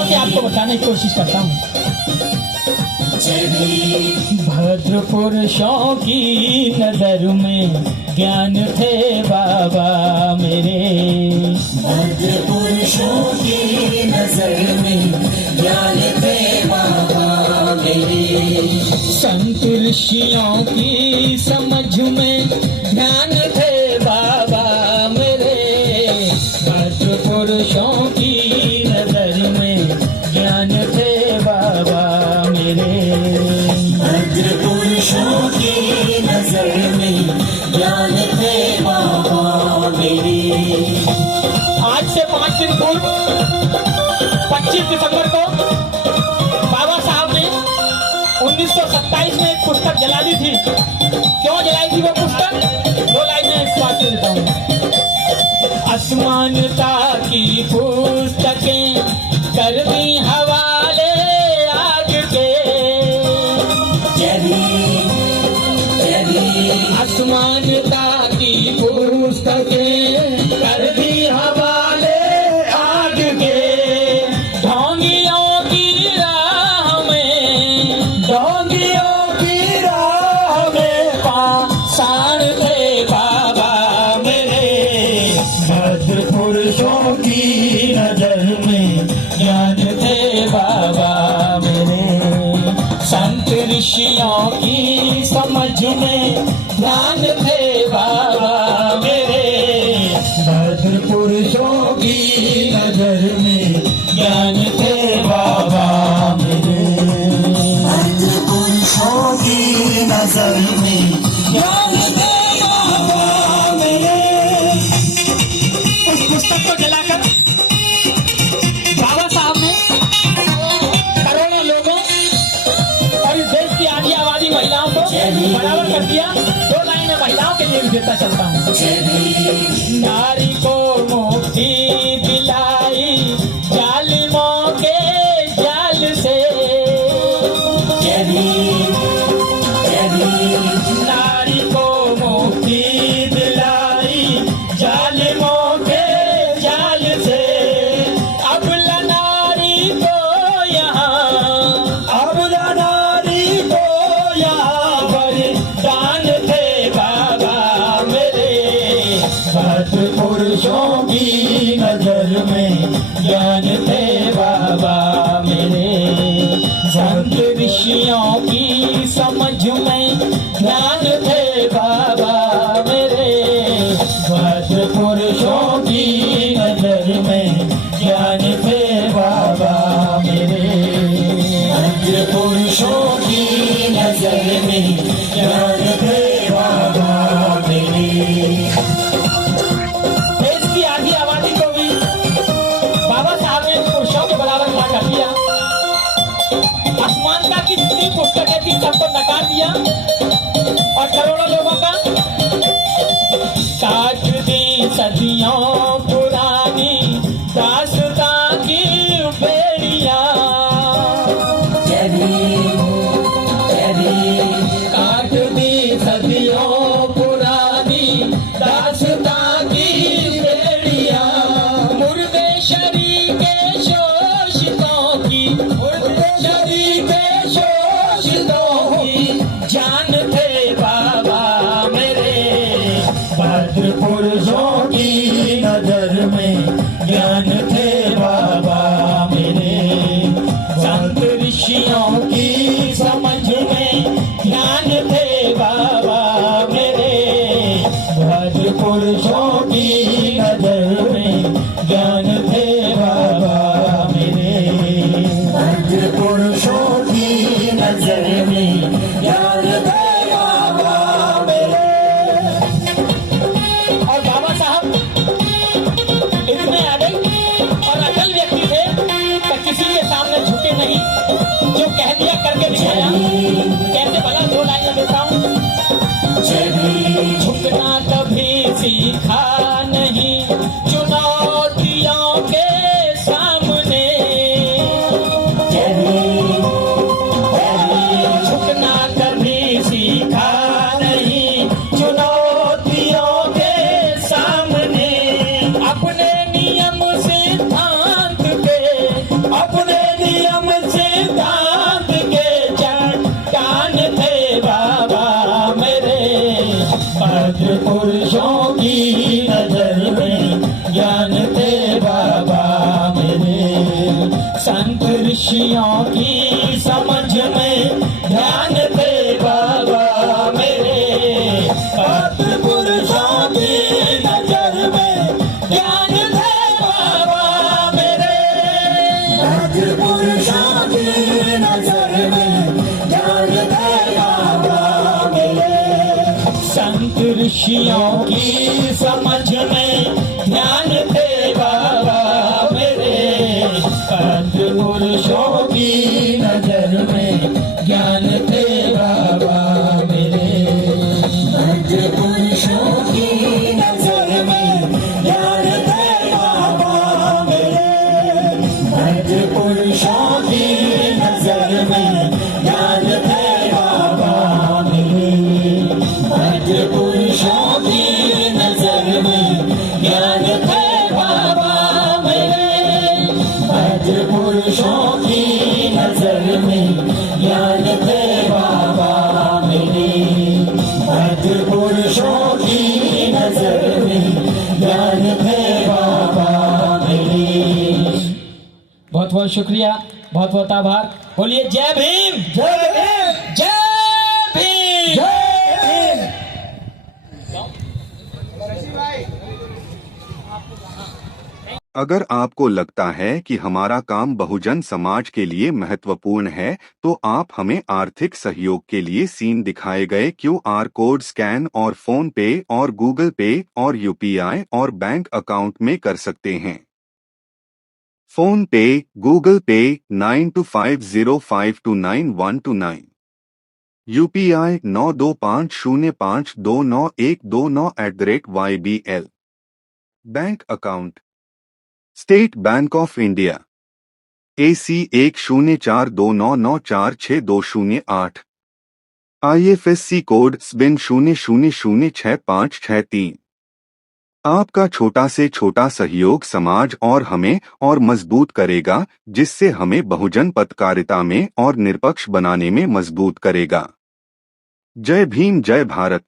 लाइनों से आपको बताने की कोशिश करता हूँ। भद्र पुरुषों की नजर में ज्ञान थे बाबा मेरे, भद्र पुरुषों की नजर में ज्ञान थे बाबा मेरे, संत ऋषियों की समझ में ध्यान थे बाबा मेरे, भद्र पुरुषों की नजर में ज्ञान थे बाबा मेरे, भद्र पुरुषों की नजर में ज्ञान थे बाबा मेरे। आज से 5 दिन पूर्व 25 दिसंबर को बाबा साहब ने 1927 में एक पुस्तक जला दी थी। क्यों जलाई थी वो पुस्तक? 2 लाइनें इस बात से देता हूँ। असमानता की पुस्तकें कर दी हवाले आग के, असमानता की पुस्तकें कर दी हवाले आग के, ढोंगियों की राह में, ढोंगियों की राह में पाषाण थे बाबा मेरे, भद्र पुरुषों की नजर में ज्ञान थे बाबा मेरे, संत ऋषियों की समझ में ध्यान थे बाबा मेरे, भद्र पुरुषों की नजर में ज्ञान थे बाबा मेरे, भद्र पुरुषों की नजर में ज्ञान थे बाबा मेरे। उस पुस्तक को जलाकर बाबा साहब ने करोड़ों लोगों और इस देश की आधी आबादी महिलाओं को बराबर कर दिया। 2 लाइनें महिलाओं के लिए भी देता चलता हूँ। नारी को मुक्ति दिलाई जालिमों के जाल से, नारी को मुक्ति दिलाई जालिमों के जाल से, अबला नारी को यहाँ, अबला नारी को यहाँ बलिदान थे बाबा मेरे, भद्र पुरुषों की नजर में ज्ञान थे बाबा मेरे, संत ऋषियों की समझ में ध्यान थे बाबा मेरे, भद्र पुरुषों की नजर में ज्ञान थे बाबा मेरे, भद्र पुरुषों की नजर में ज्ञान थे बाबा मेरे। देश की आधी आबादी को भी बाबा साहब ने पुरुषों के बराबर खड़ा कर दिया। असमानता की जितनी पुस्तकें थी सबको नकार दिया और करोड़ों लोगों का काट दी सदियों पुरानी दास्तां की बेड़ियां, काट दी सदियों पुरानी दास्तां की बेड़ियां, मुर्दे शरीर के शोषितों की, मुर्दे शरीर के शोषितों की जान थे बाबा मेरे, भद्र पुरुषों की नजर में ज्ञान थे बाबा मेरे, संत ऋषियों की समझ में ध्यान थे बाबा मेरे, भद्र पुरुषों की नजर में ज्ञान थे बाबा मेरे, भद्र पुरुषों की नजर में ज्ञान थे बाबा मेरे। और बाबा साहब इतने अड़ल और अकल व्यक्ति थे कि किसी के सामने झुके नहीं, जो कह दिया करके दिखाया। कैसे भला? 2 लाइनें देता हूँ। झुकना कभी सीखा नहीं चुनौतियों के सामने, झुकना कभी सीखा नहीं चुनौतियों के सामने, अपने नियम सिद्धांत के, अपने भद्र पुरुषों की नजर में ज्ञान थे बाबा मेरे, संत ऋषियों की समझ में ध्यान थे बाबा मेरे, भद्र पुरुषों की नजर में ज्ञान थे बाबा मेरे, भद्र पुरुषों की नजर में ज्ञान थे बाबा मेरे, संत ऋषियों की समझ में ध्यान थे बाबा मेरे, भद्र पुरुषों की नजर में ज्ञान थे बाबा मेरे, भद्र पुरुषों की नजर में ज्ञान थे बाबा मेरे, भद्र पुरुषों की नजर में ज्ञान थे बाबा मेरे, भद्र पुरुषों की नजर में ज्ञान थे बाबा मेरे, भद्र पुरुषों की नजर में ज्ञान थे बाबा मेरे, भद्र पुरुषों की नजर में ज्ञान थे बाबा मेरे। बहुत बहुत शुक्रिया, बहुत बहुत आभार। बोलिए जय भीम, जय भीम, जय भीम, जय भीम। अगर आपको लगता है कि हमारा काम बहुजन समाज के लिए महत्वपूर्ण है, तो आप हमें आर्थिक सहयोग के लिए सीन दिखाए गए QR कोड स्कैन और फोन पे और गूगल पे और UPI और बैंक अकाउंट में कर सकते हैं। फोन पे, गूगल पे 9250529129, UPI 9250529129 bank account state bank of India AC 104299462008, IFSC code SBIN 00066563। आपका छोटा से छोटा सहयोग समाज और हमें और मजबूत करेगा, जिससे हमें बहुजन पत्रकारिता में और निष्पक्ष बनाने में मजबूत करेगा। जय भीम, जय भारत।